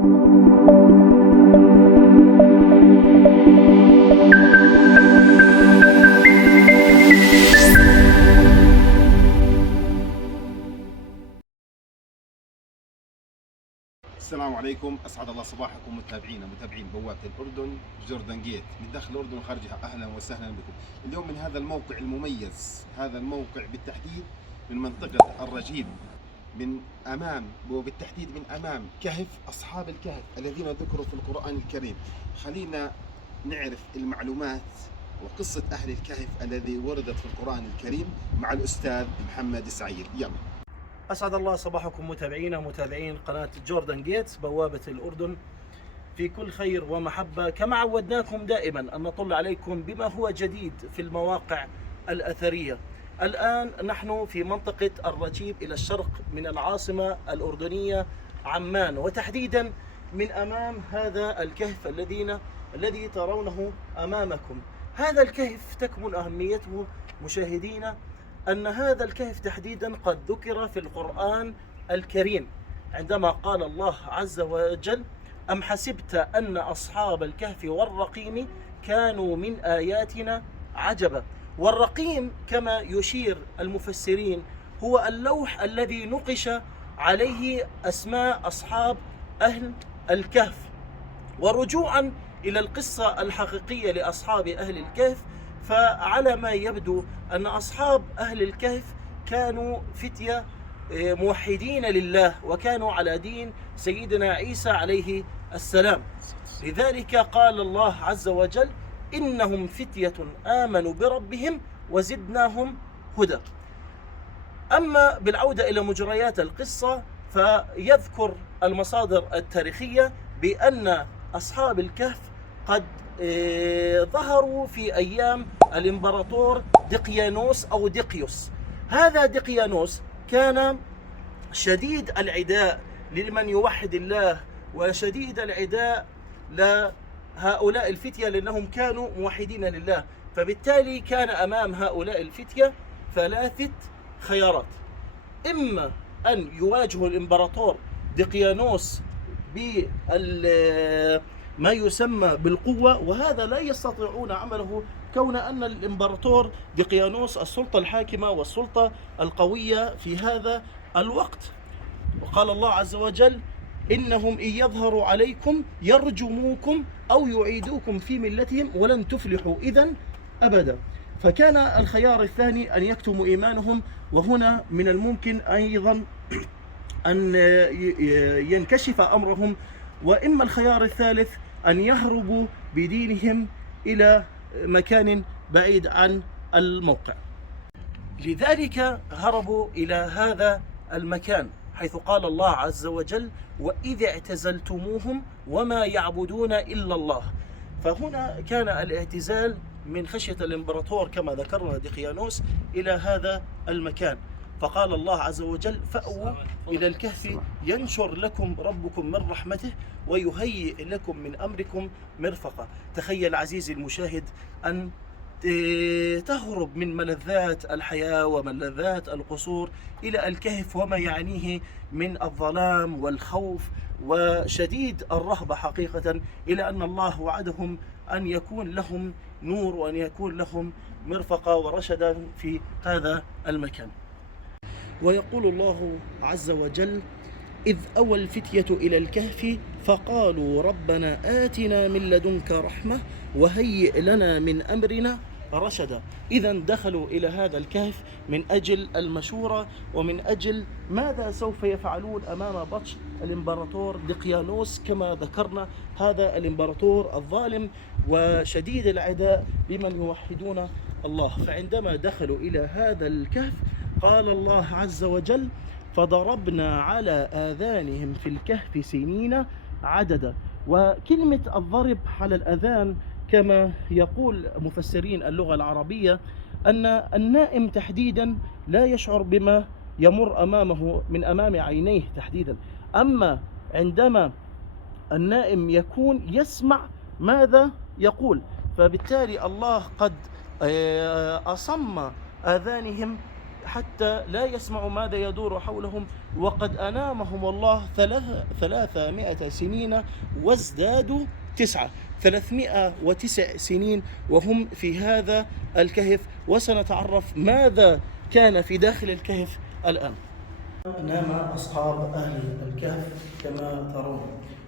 السلام عليكم، اسعد الله صباحكم متابعين بوابه الاردن جوردن جيت من داخل الاردن وخارجها. اهلا وسهلا بكم. اليوم من هذا الموقع المميز، هذا الموقع بالتحديد من منطقه الرجيب، من امام وبالتحديد من امام كهف اصحاب الكهف الذين ذكروا في القران الكريم. خلينا نعرف المعلومات وقصه اهل الكهف الذي وردت في القران الكريم مع الاستاذ محمد سعيد. يلا. أسعد الله صباحكم متابعين قناة جوردن جيتس بوابة الأردن في كل خير ومحبة. كما عودناكم دائما أن نطل عليكم بما هو جديد في المواقع الأثرية. الآن نحن في منطقة الرجيب إلى الشرق من العاصمة الأردنية عمان، وتحديدا من أمام هذا الكهف الذي ترونه أمامكم. هذا الكهف تكمن أهميته مشاهدينا أن هذا الكهف تحديدا قد ذكر في القرآن الكريم عندما قال الله عز وجل: أم حسبت أن أصحاب الكهف والرقيم كانوا من آياتنا عجبا. والرقيم كما يشير المفسرين هو اللوح الذي نقش عليه أسماء أصحاب أهل الكهف. ورجوعا إلى القصة الحقيقية لأصحاب أهل الكهف، فعلى ما يبدو أن أصحاب أهل الكهف كانوا فتية موحدين لله، وكانوا على دين سيدنا عيسى عليه السلام. لذلك قال الله عز وجل: إنهم فتية آمنوا بربهم وزدناهم هدى. أما بالعودة إلى مجريات القصة، فيذكر المصادر التاريخية بأن أصحاب الكهف قد ظهروا في أيام الإمبراطور دقيانوس أو دقيوس. هذا دقيانوس كان شديد العداء لمن يوحد الله، وشديد العداء لهؤلاء الفتية لأنهم كانوا موحدين لله. فبالتالي كان أمام هؤلاء الفتية ثلاثة خيارات: إما أن يواجهوا الإمبراطور دقيانوس ما يسمى بالقوة، وهذا لا يستطيعون عمله كون أن الإمبراطور دقيانوس السلطة الحاكمة والسلطة القوية في هذا الوقت. وقال الله عز وجل: إنهم إن يظهروا عليكم يرجموكم أو يعيدوكم في ملتهم ولن تفلحوا إذن أبدا. فكان الخيار الثاني أن يكتموا إيمانهم، وهنا من الممكن أيضا أن ينكشف أمرهم. وإما الخيار الثالث أن يهربوا بدينهم إلى مكان بعيد عن الموقع. لذلك هربوا إلى هذا المكان، حيث قال الله عز وجل: وإذ اعتزلتموهم وما يعبدون إلا الله. فهنا كان الاعتزال من خشية الإمبراطور كما ذكرنا دقيانوس إلى هذا المكان. فقال الله عز وجل: فأووا إلى الكهف ينشر لكم ربكم من رحمته ويهيئ لكم من أمركم مرفقا. تخيل عزيزي المشاهد أن تهرب من ملذات الحياة وملذات القصور إلى الكهف وما يعنيه من الظلام والخوف وشديد الرهبة حقيقة، إلى أن الله وعدهم أن يكون لهم نور وأن يكون لهم مرفقا ورشدا في هذا المكان. ويقول الله عز وجل: إذ أوى الفتية إلى الكهف فقالوا ربنا آتنا من لدنك رحمة وهيئ لنا من أمرنا رشدا. إذا دخلوا إلى هذا الكهف من أجل المشورة ومن أجل ماذا سوف يفعلون أمام بطش الإمبراطور دقيانوس. كما ذكرنا هذا الإمبراطور الظالم وشديد العداء بمن يوحدون الله. فعندما دخلوا إلى هذا الكهف قال الله عز وجل: فضربنا على آذانهم في الكهف سنين عددا. وكلمة الضرب على الأذان كما يقول مفسرين اللغة العربية أن النائم تحديدا لا يشعر بما يمر أمامه من أمام عينيه تحديدا، أما عندما النائم يكون يسمع ماذا يقول. فبالتالي الله قد أصم آذانهم حتى لا يسمعوا ماذا يدور حولهم، وقد أنامهم الله 300 سنين وازدادوا 9، 309 سنين وهم في هذا الكهف. وسنتعرف ماذا كان في داخل الكهف الآن. نام أصحاب أهل الكهف كما ترون،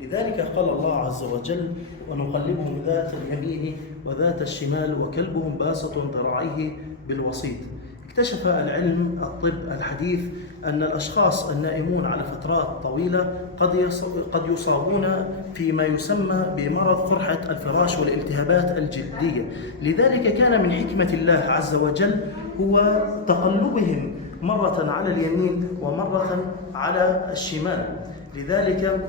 لذلك قال الله عز وجل: ونقلبهم ذات اليمين وذات الشمال وكلبهم باسط ذراعيه بالوسيط. اكتشف العلم الطب الحديث أن الأشخاص النائمون على فترات طويلة قد يصابون فيما يسمى بمرض قرحة الفراش والالتهابات الجلدية. لذلك كان من حكمة الله عز وجل هو تقلبهم مرة على اليمين ومرة على الشمال. لذلك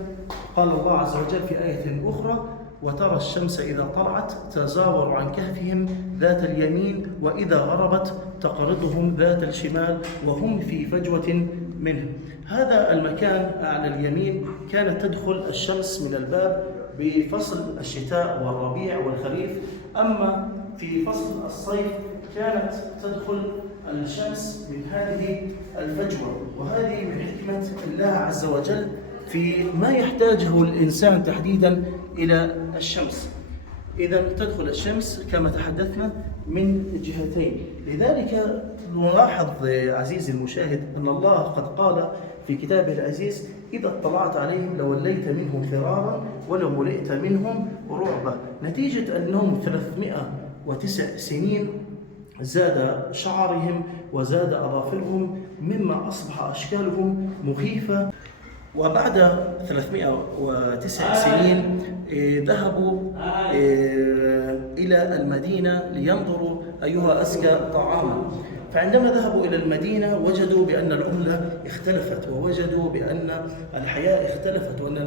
قال الله عز وجل في آية أخرى: وترى الشمس إذا طلعت تزاور عن كهفهم ذات اليمين وإذا غربت تقرضهم ذات الشمال وهم في فجوة منه. هذا المكان على اليمين كانت تدخل الشمس من الباب بفصل الشتاء والربيع والخريف، أما في فصل الصيف كانت تدخل الشمس من هذه الفجوة. وهذه من حكمة الله عز وجل في ما يحتاجه الإنسان تحديدا إلى الشمس. إذا تدخل الشمس كما تحدثنا من جهتين. لذلك نلاحظ عزيزي المشاهد أن الله قد قال في كتابه العزيز: إذا اطلعت عليهم لوليت منهم فرارا ولملئت منهم رعبا. نتيجة أنهم 309 سنين زاد شعرهم وزاد أظافرهم، مما أصبح أشكالهم مخيفة. وبعد 309 سنين ذهبوا إلى المدينة لينظروا أيها أزكى طعاما. فعندما ذهبوا إلى المدينة وجدوا بأن العملة اختلفت، ووجدوا بأن الحياة اختلفت، وأن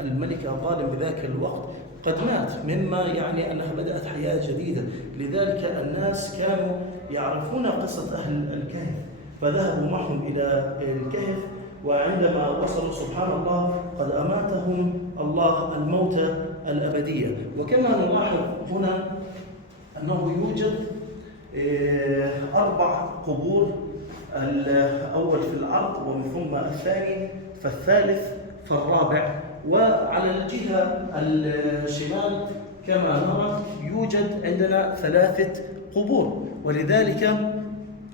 الملك الظالم بذاك الوقت قد مات، مما يعني أنها بدأت حياة جديدة. لذلك الناس كانوا يعرفون قصة أهل الكهف، فذهبوا معهم إلى الكهف. وعندما وصلوا سبحان الله قد أماتهم الله الموتى الأبدية. وكما نلاحظ هنا أنه يوجد 4 قبور، الأول في العرض ومن ثم الثاني فالثالث فالرابع. وعلى الجهة الشمال كما نرى يوجد عندنا 3 قبور. ولذلك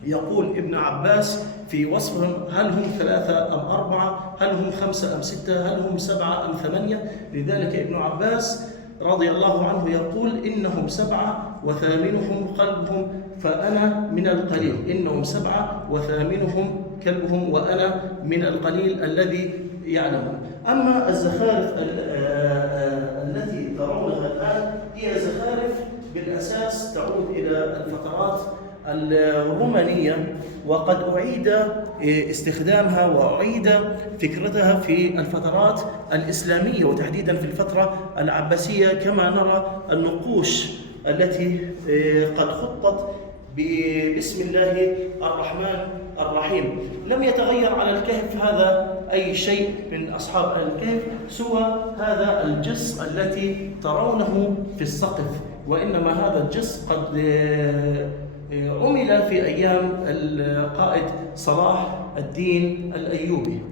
يقول ابن عباس في وصفهم: هل هم 3 أم 4؟ هل هم 5 أم 6؟ هل هم 7 أم 8؟ لذلك ابن عباس رضي الله عنه يقول: إنهم 7 وثامنهم قلبهم فأنا من القليل. إنهم 7 وثامنهم كلبهم وأنا من القليل الذي يعلمون. أما الزخارف التي ترونها الآن هي زخارف بالأساس تعود إلى الفترات الرومانية، وقد أعيد استخدامها وأعيد فكرتها في الفترات الإسلامية، وتحديدا في الفترة العباسية، كما نرى النقوش التي قد خطت بسم الله الرحمن الرحيم. لم يتغير على الكهف هذا أي شيء من أصحاب الكهف سوى هذا الجص التي ترونه في السقف، وإنما هذا الجص قد عمل في أيام القائد صلاح الدين الأيوبي.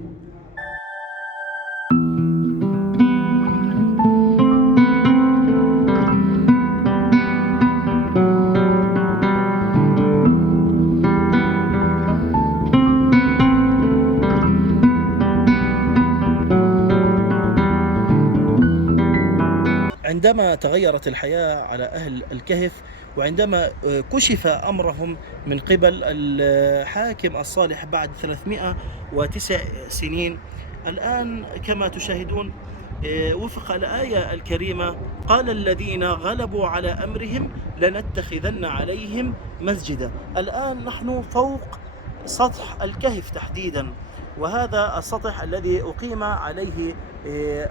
عندما تغيرت الحياة على أهل الكهف، وعندما كشف أمرهم من قبل الحاكم الصالح بعد 309 سنين، الآن كما تشاهدون وفق الآية الكريمة: قال الذين غلبوا على أمرهم لنتخذن عليهم مسجدا. الآن نحن فوق سطح الكهف تحديدا، وهذا السطح الذي أقيم عليه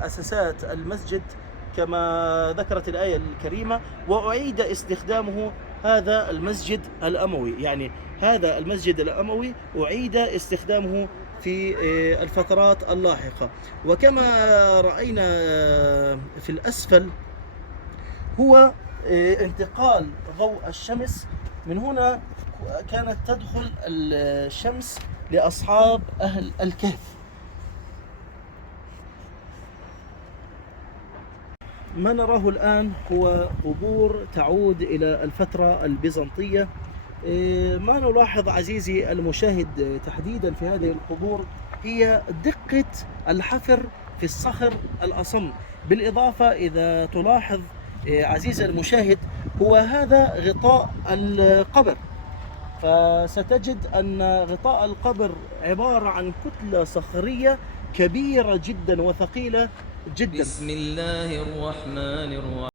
أساسات المسجد كما ذكرت الآية الكريمة، وأعيد استخدامه هذا المسجد الأموي. يعني هذا المسجد الأموي أعيد استخدامه في الفترات اللاحقة. وكما رأينا في الأسفل هو انتقال ضوء الشمس من هنا، كانت تدخل الشمس لأصحاب أهل الكهف. ما نراه الآن هو قبور تعود إلى الفترة البيزنطية. ما نلاحظ عزيزي المشاهد تحديدا في هذه القبور هي دقة الحفر في الصخر الأصم. بالإضافة إذا تلاحظ عزيزي المشاهد هو هذا غطاء القبر، فستجد أن غطاء القبر عبارة عن كتلة صخرية كبيرة جدا وثقيلة جدا. بسم الله الرحمن الرحيم.